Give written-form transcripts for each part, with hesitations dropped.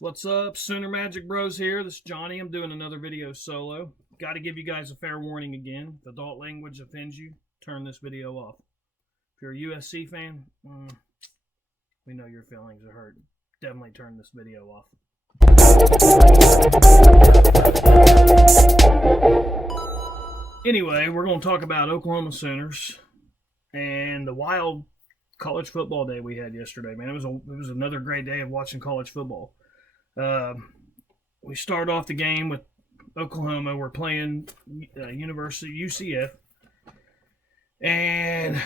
What's up, Sooner Magic Bros here. This is Johnny. I'm doing another video solo. Got to give you guys a fair warning again. If adult language offends you, turn this video off. If you're a USC fan, we know your feelings are hurt. Definitely turn this video off. Anyway, we're going to talk about Oklahoma Sooners and the wild college football day we had yesterday. Man, it was another great day of watching college football. We start off the game with Oklahoma. We're playing University UCF, and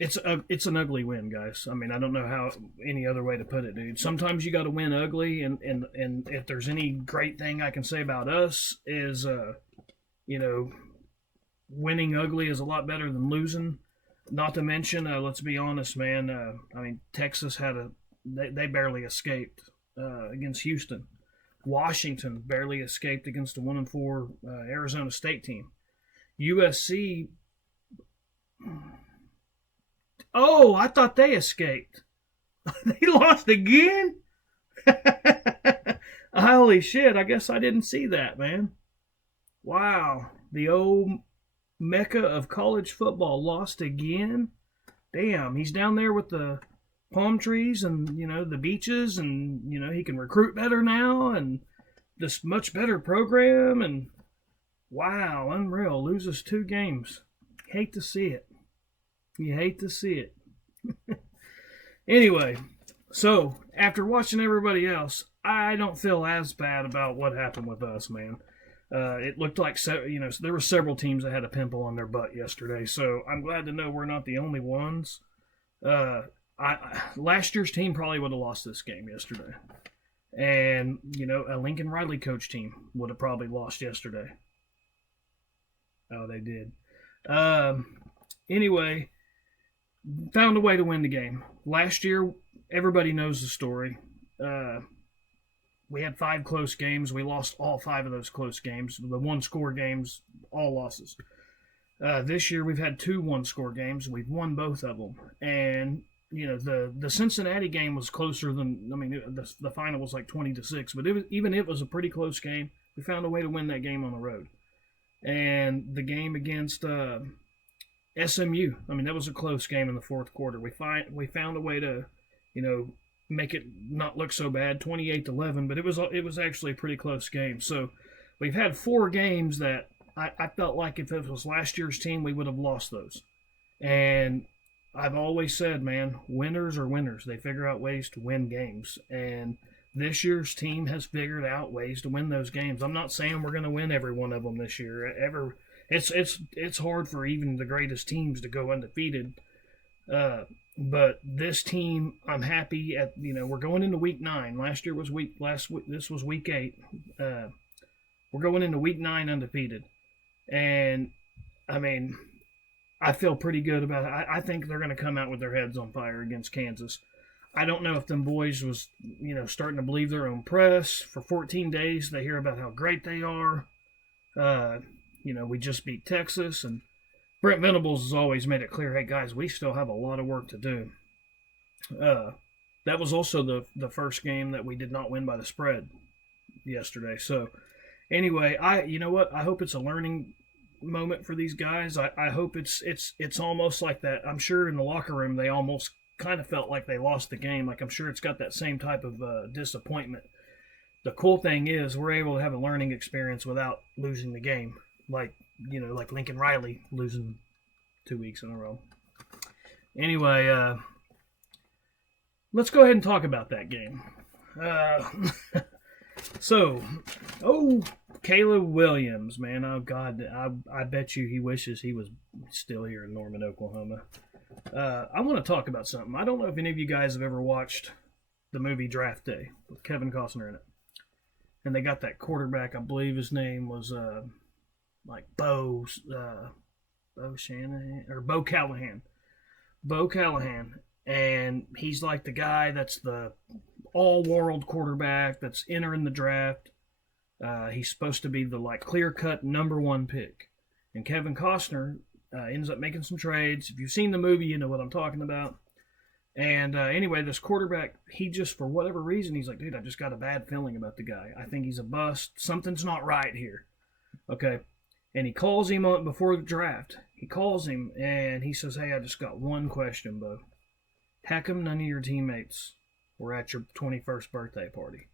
it's an ugly win, guys. I mean, I don't know how any other way to put it, dude. Sometimes you got to win ugly, and if there's any great thing I can say about us is, winning ugly is a lot better than losing. Not to mention, let's be honest, man. I mean, Texas they barely escaped against Houston. Washington barely escaped against a 1-4 Arizona State team. USC. Oh, I thought they escaped. They lost again? Holy shit, I guess I didn't see that, man. Wow. The old mecca of college football lost again? Damn, he's down there with the palm trees and, the beaches, and, he can recruit better now, and this much better program, and wow, unreal. Loses 2 games. Hate to see it. You hate to see it. Anyway, so after watching everybody else, I don't feel as bad about what happened with us, man. It looked like, there were several teams that had a pimple on their butt yesterday, so I'm glad to know we're not the only ones. Last year's team probably would have lost this game yesterday. And, a Lincoln Riley coach team would have probably lost yesterday. Oh, they did. Anyway, found a way to win the game. Last year, everybody knows the story. We had 5 close games. We lost all 5 of those close games. The 1-score games, all losses. This year, we've had 2 1-score games. We've won both of them. And, the Cincinnati game was closer than, the final was like 20-6, but it was a pretty close game. We found a way to win that game on the road. And the game against SMU, that was a close game in the fourth quarter. We found a way to, make it not look so bad, 28-11, but it was actually a pretty close game. So we've had 4 games that I felt like if it was last year's team, we would have lost those. And I've always said, man, winners are winners. They figure out ways to win games. And this year's team has figured out ways to win those games. I'm not saying we're going to win every one of them this year. It's hard for even the greatest teams to go undefeated. But this team, I'm happy at. We're going into week 9. Last year was this was week 8. We're going into week 9 undefeated, and I feel pretty good about it. I think they're going to come out with their heads on fire against Kansas. I don't know if them boys was, starting to believe their own press. For 14 days, they hear about how great they are. We just beat Texas, and Brent Venables has always made it clear, hey, guys, we still have a lot of work to do. That was also the first game that we did not win by the spread yesterday. So, anyway, you know what? I hope it's a learning moment for these guys. I hope it's almost like that. I'm sure in the locker room they almost kind of felt like they lost the game. Like, I'm sure it's got that same type of disappointment. The cool thing is we're able to have a learning experience without losing the game. Like Lincoln Riley losing 2 weeks in a row. Anyway, let's go ahead and talk about that game. Caleb Williams, man. Oh, God. I bet you he wishes he was still here in Norman, Oklahoma. I want to talk about something. I don't know if any of you guys have ever watched the movie Draft Day with Kevin Costner in it. And they got that quarterback, I believe his name was Bo Shanahan or Bo Callahan. Bo Callahan. And he's like the guy that's the all-world quarterback that's entering the draft. He's supposed to be the clear-cut number 1 pick. And Kevin Costner ends up making some trades. If you've seen the movie, you know what I'm talking about. And anyway, this quarterback, he just, for whatever reason, he's like, dude, I just got a bad feeling about the guy. I think he's a bust. Something's not right here. Okay. And he calls him up before the draft. He calls him and he says, hey, I just got one question, Bo. How come none of your teammates were at your 21st birthday party?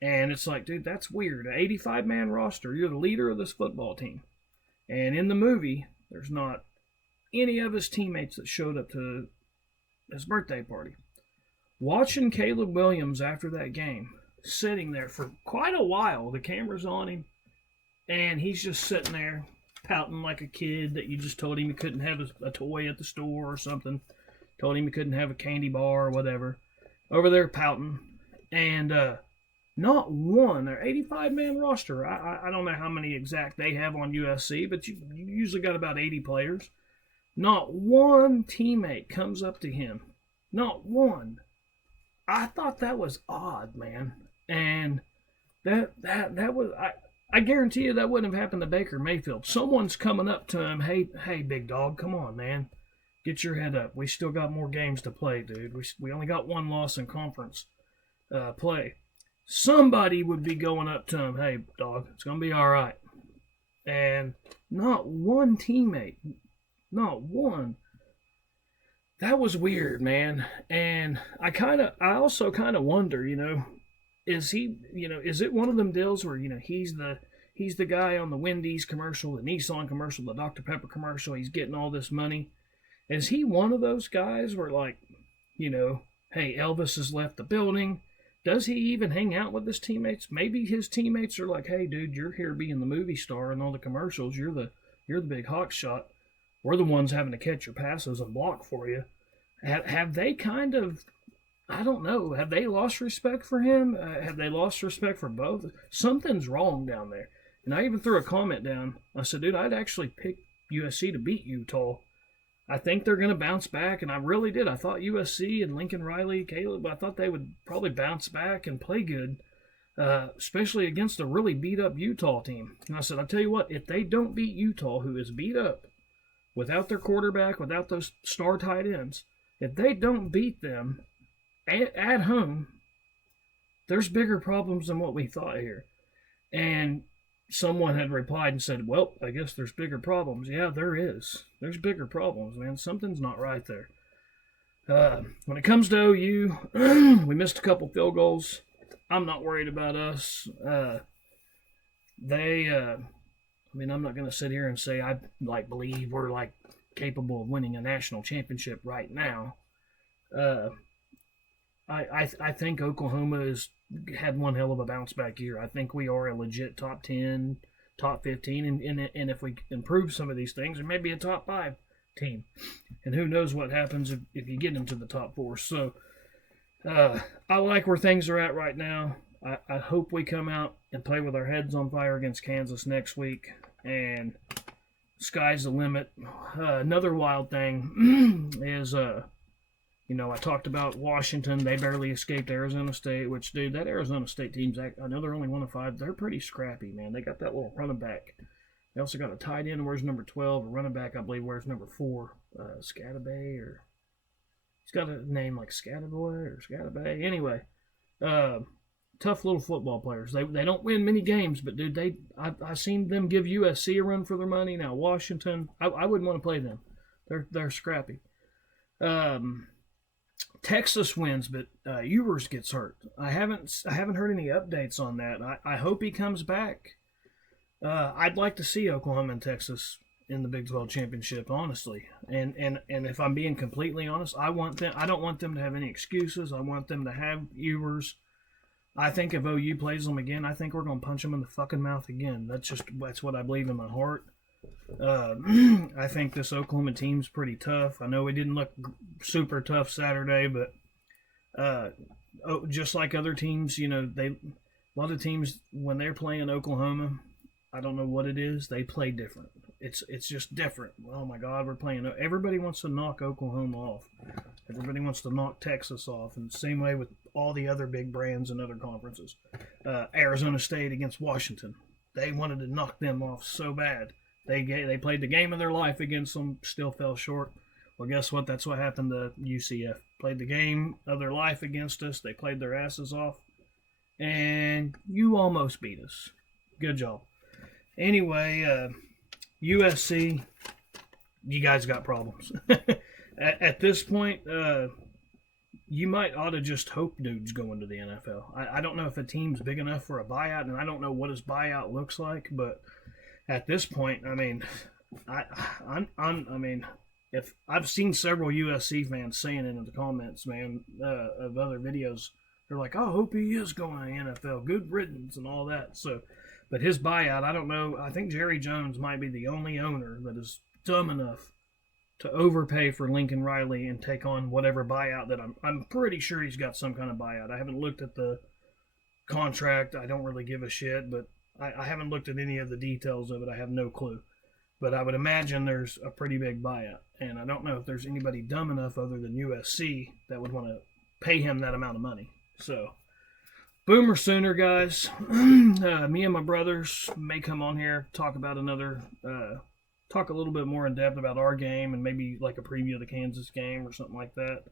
And it's like, dude, that's weird. An 85-man roster. You're the leader of this football team. And in the movie, there's not any of his teammates that showed up to his birthday party. Watching Caleb Williams after that game, sitting there for quite a while, the camera's on him, and he's just sitting there pouting like a kid that you just told him he couldn't have a toy at the store or something, told him he couldn't have a candy bar or whatever, over there pouting, and not one, their 85-man roster, I don't know how many exact they have on USC, but you usually got about 80 players. Not one teammate comes up to him. Not one. I thought that was odd, man. And that was, I guarantee you that wouldn't have happened to Baker Mayfield. Someone's coming up to him, hey, big dog, come on, man. Get your head up. We still got more games to play, dude. We only got one loss in conference play. Somebody would be going up to him, hey, dog, it's going to be all right. And not one teammate. Not one. That was weird, man. And I also kind of wonder, is it one of them deals where, he's the guy on the Wendy's commercial, the Nissan commercial, the Dr. Pepper commercial, he's getting all this money. Is he one of those guys where, like, hey, Elvis has left the building. Does he even hang out with his teammates? Maybe his teammates are like, hey, dude, you're here being the movie star in all the commercials. You're the big hawk shot. We're the ones having to catch your passes and block for you. Have they kind of, I don't know, have they lost respect for him? Have they lost respect for both? Something's wrong down there. And I even threw a comment down. I said, dude, I'd actually pick USC to beat Utah. I think they're going to bounce back, and I really did. I thought USC and Lincoln Riley, Caleb, I thought they would probably bounce back and play good, especially against a really beat-up Utah team. And I said, I'll tell you what, if they don't beat Utah, who is beat up, without their quarterback, without those star tight ends, if they don't beat them at home, there's bigger problems than what we thought here. And someone had replied and said, well, I guess there's bigger problems. Yeah, there is. There's bigger problems, man. Something's not right there. When it comes to OU, we missed a couple field goals. I'm not worried about us. I'm not going to sit here and say I believe we're capable of winning a national championship right now. I think Oklahoma has had one hell of a bounce back year. I think we are a legit top 10, top 15, and if we improve some of these things, or maybe a top 5 team. And who knows what happens if you get into the top 4. So I like where things are at right now. I hope we come out and play with our heads on fire against Kansas next week, and sky's the limit. Another wild thing is, I talked about Washington. They barely escaped Arizona State, which, dude, that Arizona State team's, I know they're only 1-5. They're pretty scrappy, man. They got that little running back. They also got a tight end, wears number 12. A running back, I believe, wears number 4. Scatabay, or he's got a name like Scataboy or Scatabay. Anyway, tough little football players. They don't win many games, but dude, I've seen them give USC a run for their money. Now Washington, I wouldn't want to play them. They're scrappy. Texas wins, but Ewers gets hurt. I haven't heard any updates on that. I hope he comes back. I'd like to see Oklahoma and Texas in the Big 12 championship, honestly. And if I'm being completely honest, I don't want them to have any excuses. I want them to have Ewers. I think if OU plays them again, I think we're going to punch them in the fucking mouth again. That's what I believe in my heart. I think this Oklahoma team's pretty tough. I know we didn't look super tough Saturday, but just like other teams, a lot of teams, when they're playing Oklahoma, I don't know what it is, they play different. It's just different. Oh my God, we're playing. Everybody wants to knock Oklahoma off. Everybody wants to knock Texas off, and the same way with all the other big brands and other conferences. Arizona State against Washington, they wanted to knock them off so bad. They played the game of their life against them, still fell short. Well, guess what? That's what happened to UCF. Played the game of their life against us. They played their asses off. And you almost beat us. Good job. Anyway, USC, you guys got problems. At this point, you might ought to just hope dudes go into the NFL. I don't know if a team's big enough for a buyout, and I don't know what his buyout looks like, but at this point, I mean, I mean, if I've seen several USC fans saying it in the comments, man, of other videos, they're like, "Oh, I hope he is going to the NFL. Good riddance and all that." So, but his buyout, I don't know. I think Jerry Jones might be the only owner that is dumb enough to overpay for Lincoln Riley and take on whatever buyout that I'm pretty sure he's got some kind of buyout. I haven't looked at the contract. I don't really give a shit, but I haven't looked at any of the details of it. I have no clue. But I would imagine there's a pretty big buyout. And I don't know if there's anybody dumb enough other than USC that would want to pay him that amount of money. So, Boomer Sooner, guys. Me and my brothers may come on here, talk about talk a little bit more in depth about our game and maybe like a preview of the Kansas game or something like that.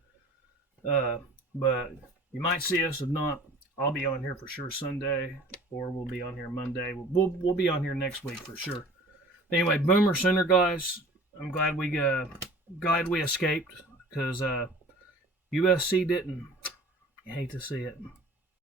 But you might see us. If not, I'll be on here for sure Sunday, or we'll be on here Monday. We'll be on here next week for sure. Anyway, Boomer Sooner, guys. I'm glad we escaped because USC didn't. You hate to see it.